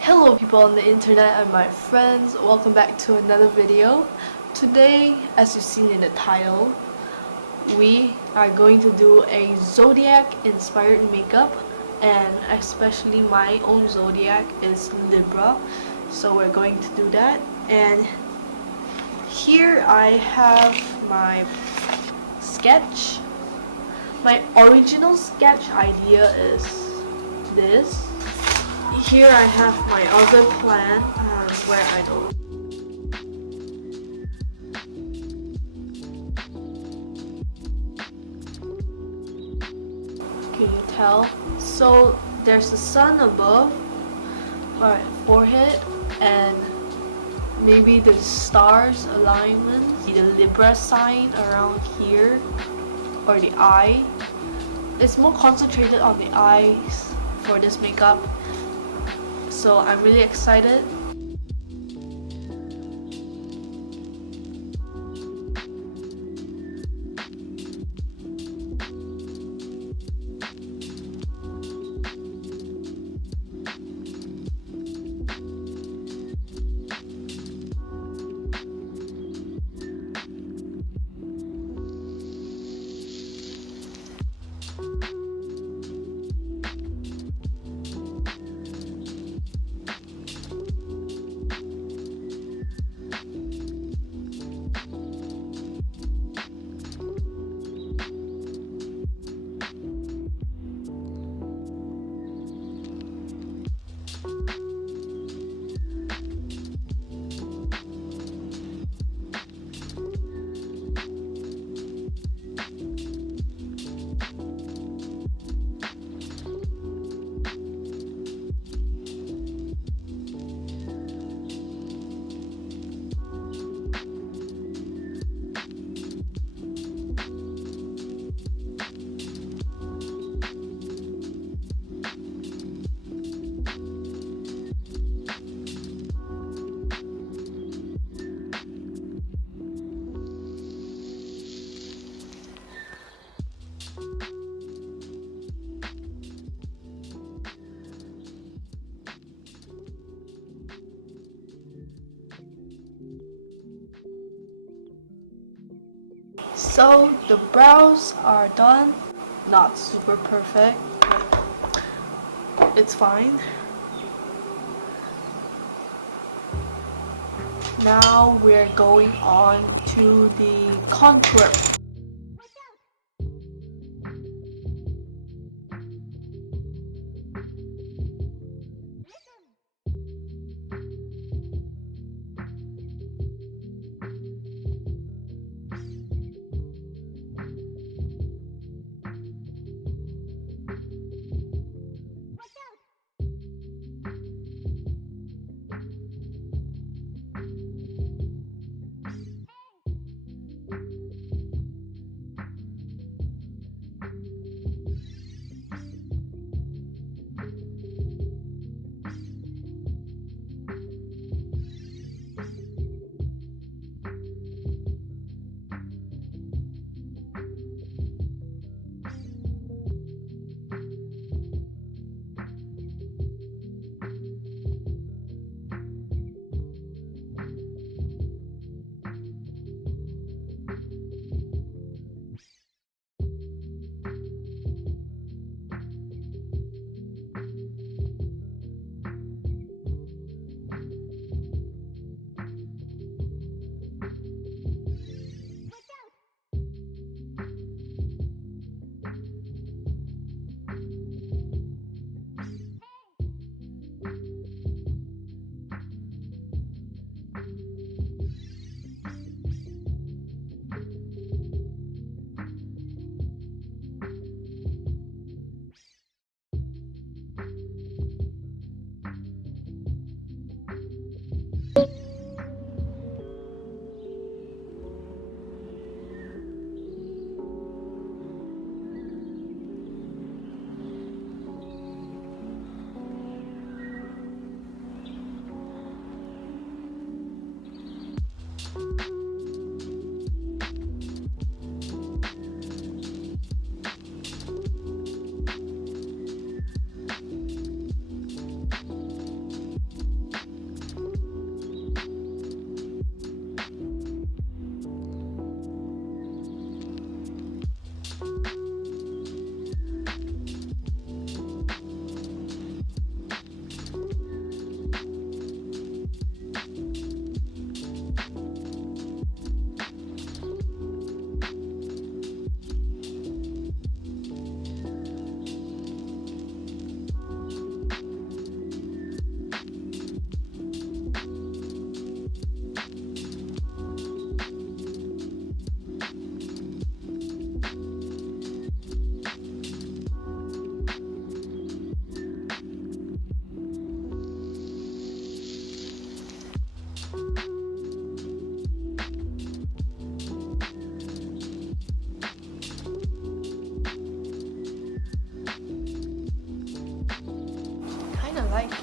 Hello people on the internet and my friends, welcome back to another video. Today, as you've seen in the title, we are going to do a zodiac inspired makeup, and especially my own zodiac is Libra, so we're going to do that. And here I have my sketch. My original sketch idea is this. Here I have my other plan where I don't. Can you tell? So there's the sun above my forehead, and maybe the stars alignment, the Libra sign around here, or the eye. It's more concentrated on the eyes for this makeup, so I'm really excited. So the brows are done, not super perfect, but it's fine. Now we're going on to the contour.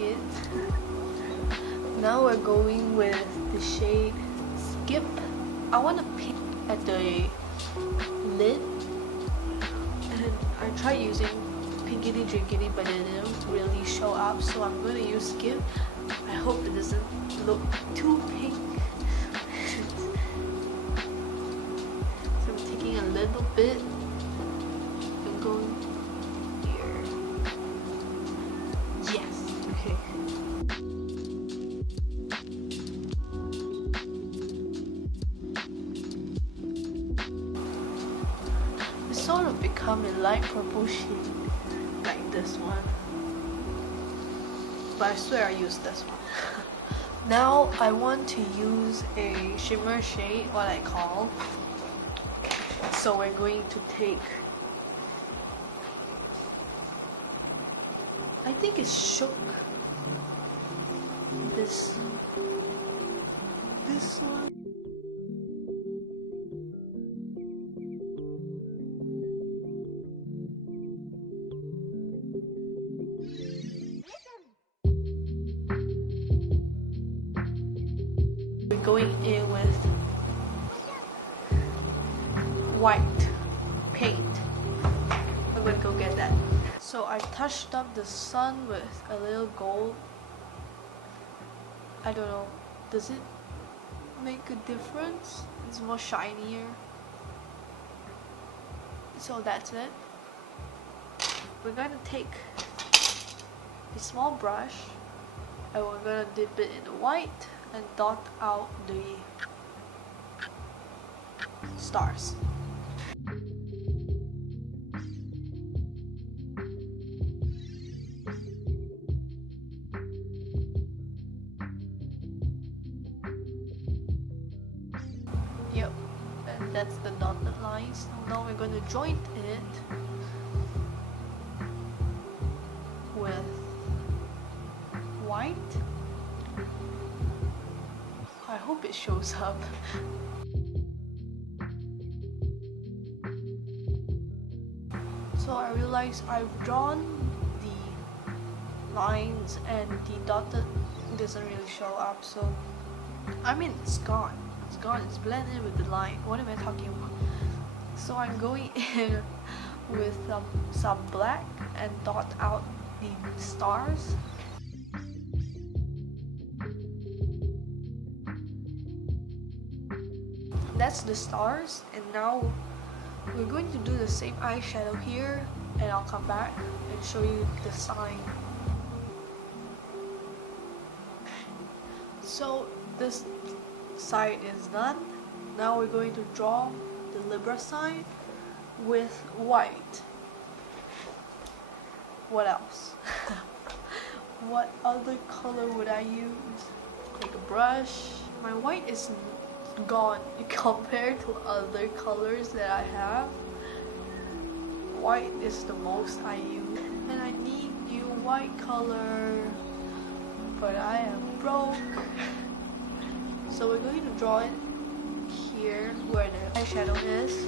it. Now we're going with the shade Skip. I want to pick at the lid, and I tried using Pinkity Drinkity, but it didn't really show up, so I'm going to use Skip. I hope it doesn't look too pink. So I'm taking a little bit and going here. Yes, okay. It's sort of become a light purple shade, like this one. But I swear I used this one. Now I want to use a shimmer shade, what I call. So we're going to take, I think it's Shook. This one. We're going in with white paint. I'm gonna go get that. So I touched up the sun with a little gold. I don't know, does it make a difference? It's more shinier. So that's it. We're gonna take a small brush and we're gonna dip it in the white and dot out the stars. Yep, and that's the dotted lines. Now we're going to join it with white. I hope it shows up. So I realized I've drawn the lines and the dotted doesn't really show up, so I mean it's gone. It's gone, it's blended with the line. What am I talking about? So I'm going in with some black and dot out the stars. That's the stars, and now we're going to do the same eyeshadow here, and I'll come back and show you the sign. So this side is done. Now we're going to draw the Libra side with white. What else? What other color would I use? Take a brush. My white is gone compared to other colors that I have. White is the most I use, and I need new white color, but I am broke. So we're going to draw it here where the eyeshadow is.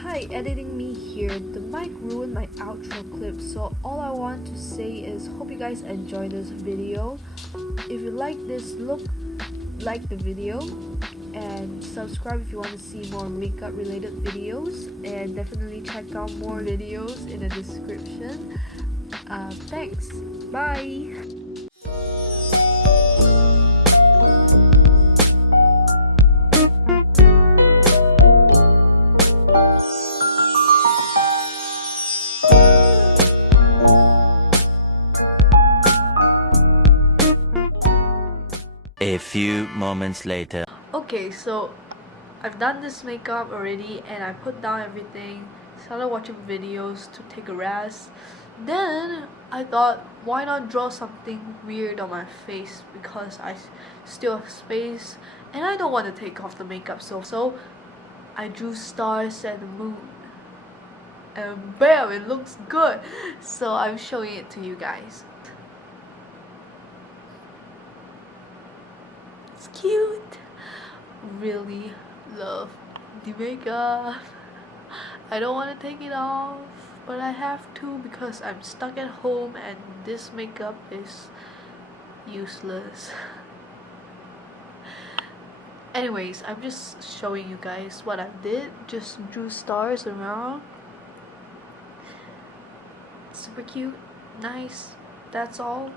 Hi, editing me here. The mic ruined my outro clip, so all I want to say is hope you guys enjoy this video. If you like this look, like the video, and subscribe if you want to see more makeup related videos, and definitely check out more videos in the description. Thanks, bye. A few moments later. Okay, so I've done this makeup already and I put down everything, started watching videos to take a rest. Then I thought, why not draw something weird on my face, because I still have space and I don't want to take off the makeup. So I drew stars and the moon, and bam, it looks good. So I'm showing it to you guys. It's cute. Really love the makeup. I don't want to take it off, but I have to because I'm stuck at home and this makeup is useless. Anyways, I'm just showing you guys what I did. Just drew stars around. Super cute, nice. That's all.